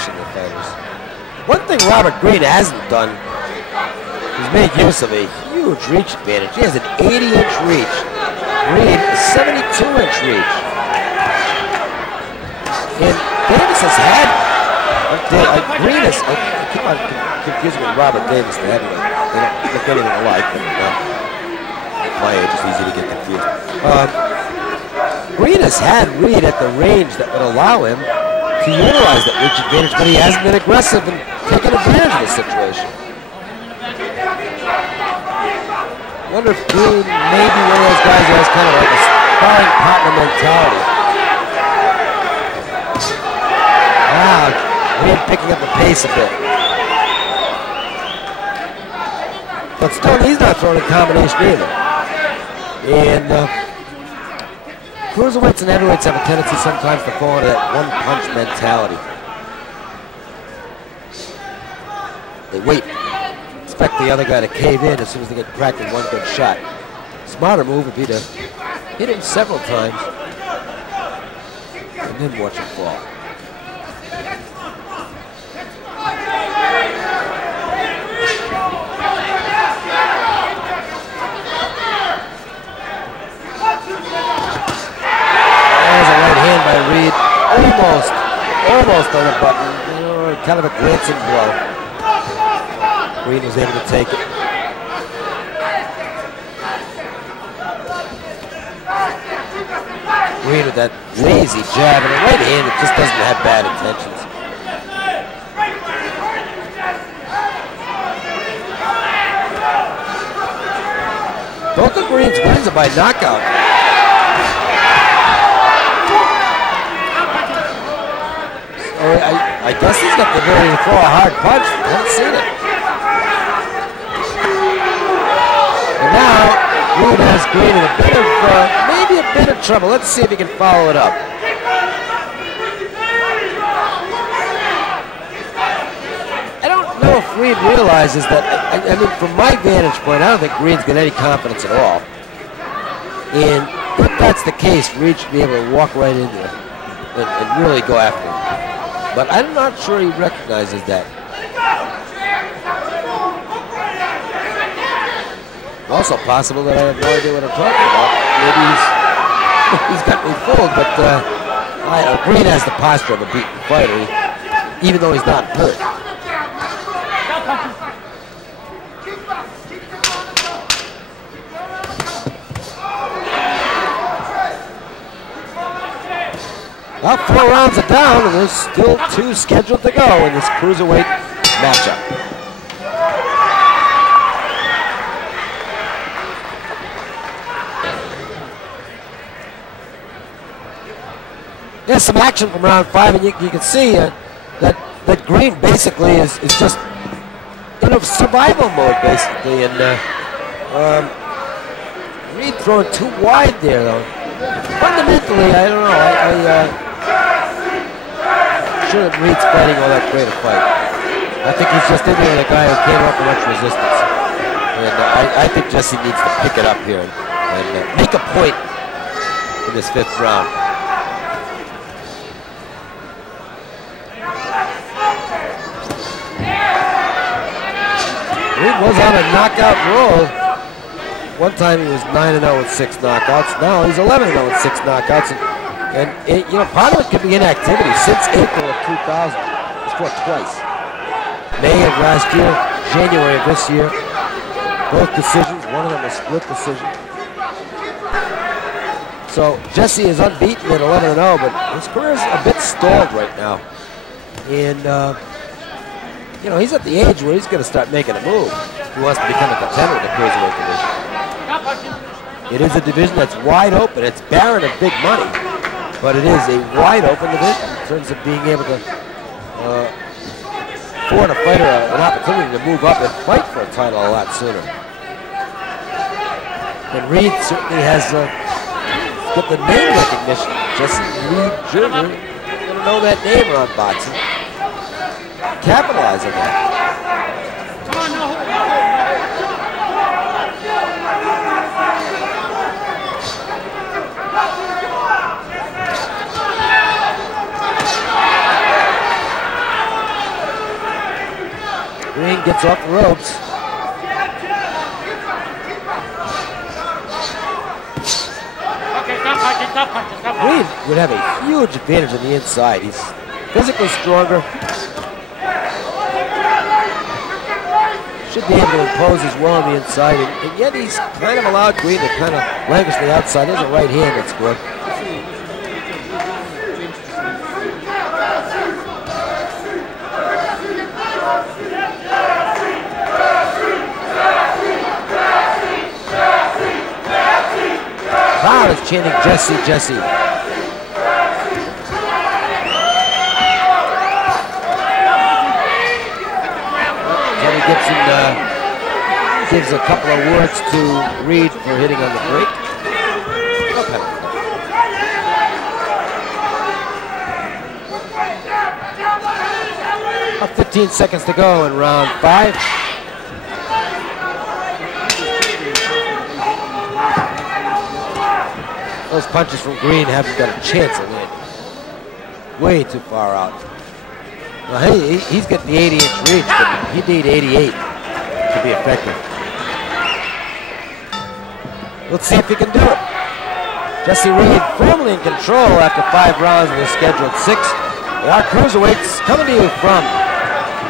crushing the fighters. One thing Robert Reid hasn't done is made use of a huge reach advantage. He has an 80-inch reach. Reid a 72-inch reach. And Davis has had, Reid is, I keep on confusing with Robert Davis, the heavyweight. They don't look anything alike, but at my age it's easy to get confused. Reid has had Reid at the range that would allow him to utilize that reach advantage, but he hasn't been aggressive in taking advantage of the situation. I wonder if Reid may be one of those guys who has kind of like a sparring partner mentality. Wow, Reid picking up the pace a bit. But still, he's not throwing a combination either. And cruiserweights and heavyweights have a tendency sometimes to fall into that one-punch mentality. They wait, expect the other guy to cave in as soon as they get cracked in one good shot. Smarter move would be to hit him several times and then watch him fall. Reid almost on the button, kind of a glancing blow. Reid was able to take it. Reid with that lazy jab and a right hand that just doesn't have bad intentions. Both of Reid's wins are by knockout. I guess he's got the ability to throw a hard punch. I haven't seen it. And now, Reid has Reid in a bit of, maybe a bit of trouble. Let's see if he can follow it up. I don't know if Reid realizes that, I mean, from my vantage point, I don't think Reid's got any confidence at all. And if that's the case, Reid should be able to walk right in there and really go after him. But I'm not sure he recognizes that. Also possible that I have no idea what I'm talking about. Maybe he's got me fooled, but Reid has the posture of a beaten fighter, even though he's not hurt. Well, 4 rounds are down, and there's still 2 scheduled to go in this cruiserweight matchup. There's some action from round 5, and you can see that Green basically is just in a survival mode, basically, and Reid throwing too wide there, though. Fundamentally, I don't know. I'm sure that Reid's fighting all that great a fight. I think he's just in there with a guy who can't offer much resistance. And I think Jesse needs to pick it up here and make a point in this 5th round. Reid was on a knockout roll. One time he was 9-0 with 6 knockouts. Now he's 11-0 with 6 knockouts. And you know, part of it could be inactivity. Since April of 2000, he's fought twice. May of last year, January of this year. Both decisions. One of them a split decision. So Jesse is unbeaten at 11-0, but his career is a bit stalled right now. And you know, he's at the age where he's going to start making a move. He wants to become a contender in the cruiserweight division. It is a division that's wide open. It's barren of big money, but it is a wide open division in terms of being able to afford a fighter an opportunity to move up and fight for a title a lot sooner. And Reid certainly has got the name recognition. Jesse Reid Jr. You're going to know that name around boxing. Capitalize on that. Green gets off the ropes. Reid would have a huge advantage on the inside. He's physically stronger. Should be able to impose his will on the inside, and yet he's kind of allowed Green to kind of languish to the outside. There's a right hand that's good. Crowd is chanting Jesse, Jesse. Tony Gibson gives a couple of words to Reid for hitting on the break. About 15 seconds to go in round 5. Those punches from Green haven't got a chance of it. Way too far out. Well, hey, he's got the 80-inch reach, but he'd need 88 to be effective. Let's see if he can do it. Jesse Reid firmly in control after 5 rounds of the scheduled 6. They are cruiserweights coming to you from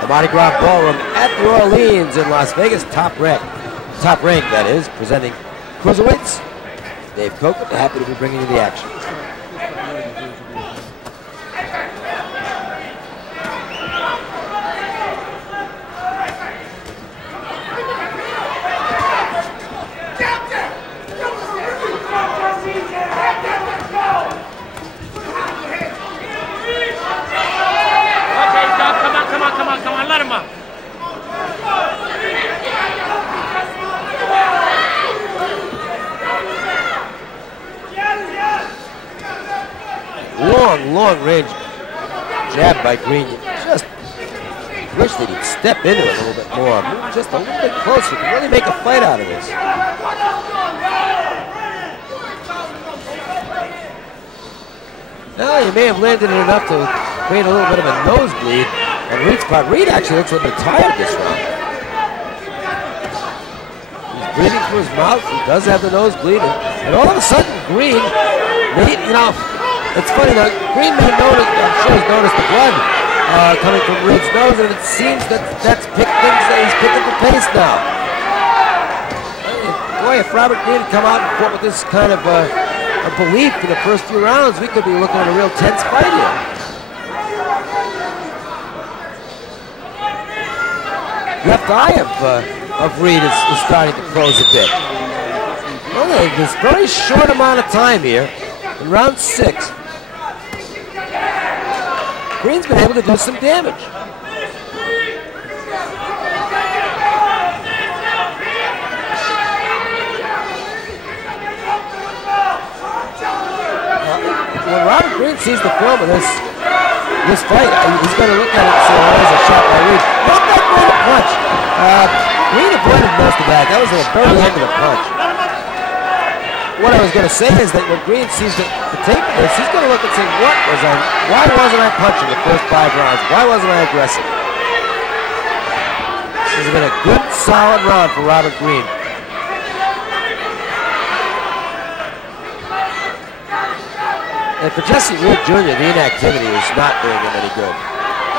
the Mardi Gras Ballroom at New Orleans in Las Vegas. Top rank, that is, presenting cruiserweights. Dave Coker, happy to be bringing you the action. Come on, let him up. Long range jab by Green. You just wish that he'd step into it a little bit more. Move just a little bit closer to really make a fight out of this. Now he may have landed it enough to create a little bit of a nosebleed on Reid's part. Reid actually looks a little bit tired this round. He's breathing through his mouth. He does have the nosebleed, and all of a sudden Green, you know, it's funny though, Green may notice, I'm sure he's noticed the blood coming from Reid's nose, and it seems that's picked things that he's picking the pace now. Boy, if Robert Green had come out and fought with this kind of a belief in the first few rounds, we could be looking at a real tense fight here. Left eye of Reid is starting to close a bit. Well, there's a very short amount of time here. In round 6, Green's been able to do some damage. When Robert Green sees the film of this fight, he's going to look at it and say, oh, there's a shot by Reid. Not that great a punch. Green avoided most of that. That was at the very end of the punch. What I was going to say is that when Green sees the tape of this, he's going to look and say, why wasn't I punching the first 5 rounds? Why wasn't I aggressive? This has been a good, solid round for Robert Green. And for Jesse Reid Jr., the inactivity is not doing him any good.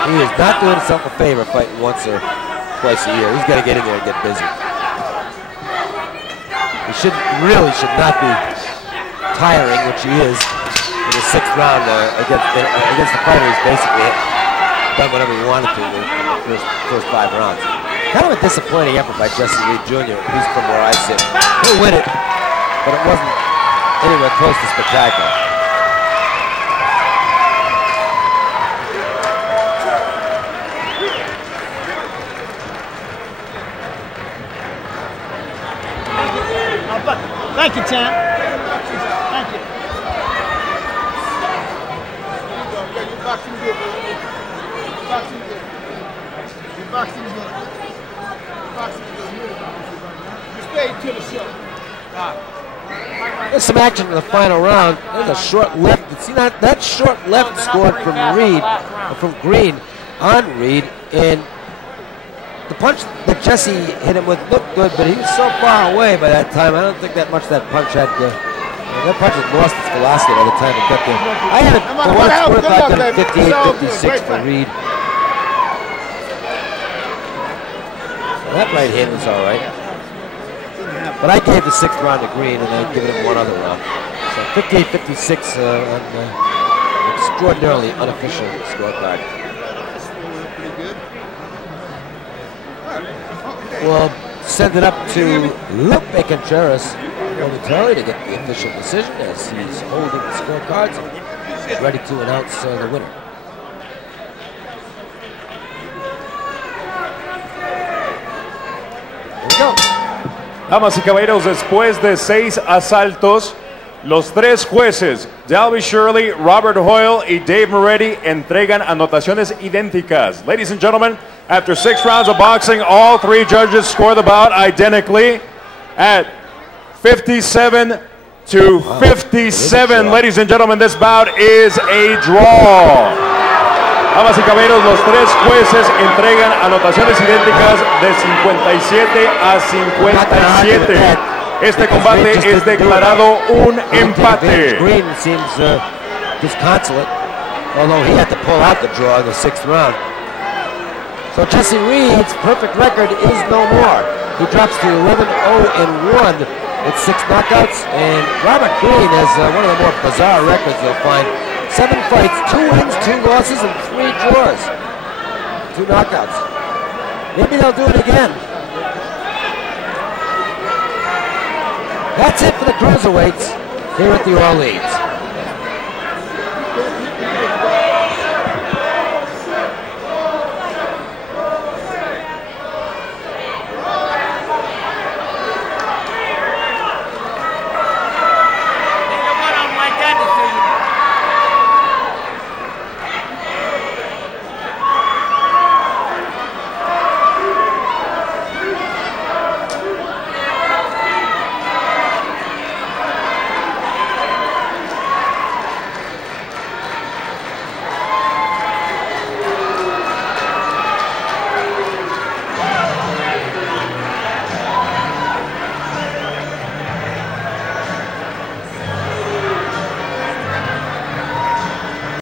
He is not doing himself a favor fighting once or twice a year. He's got to get in there and get busy. He really should not be tiring, which he is, in the 6th round against the fighter who's basically done whatever he wanted to in the first 5 rounds. Kind of a disappointing effort by Jesse Reid Jr., at least from where I sit. He'll win it, but it wasn't anywhere close to spectacular. Thank you, champ. Thank you. Your boxing good, baby. Your boxing good. Your boxing good. Your boxing good. You stay to the show. There's some action in the final round. There's a short left. See that short left scored from Green on Reid, and the punch that Jesse hit him with looked good, but he was so far away by that time. I don't think that punch had. That punch had lost its velocity by the time it got there. I had it for what it's worth. I've done 58-56 for Reid. So that right hand was all right. But I gave the 6th round to Green, and I'd given him one other round. So 58-56 on extraordinarily unofficial scorecard. We'll send it up to Lupe Contreras momentarily to get the official decision as he's holding the scorecards and ready to announce the winner. Here we go. Damas y caballeros, después de 6 asaltos, los 3 jueces, Dalby Shirley, Robert Hoyle y Dave Moretti, entregan anotaciones idénticas. Ladies and gentlemen, after 6 rounds of boxing, all 3 judges score the bout identically at 57-57. Ladies and gentlemen, this bout is a draw. Damas y caballeros, los 3 jueces entregan anotaciones idénticas de 57-57. Este combate es declarado un empate. Green seems disconsolate, although he had to pull out the draw in the 6th round. So Jesse Reid's perfect record is no more. He drops to 11-0-1 with 6 knockouts, and Robert Green has one of the more bizarre records you'll find. 7 fights, 2 wins, 2 losses, and 3 draws. 2 knockouts. Maybe they'll do it again. That's it for the cruiserweights here at the Orleans.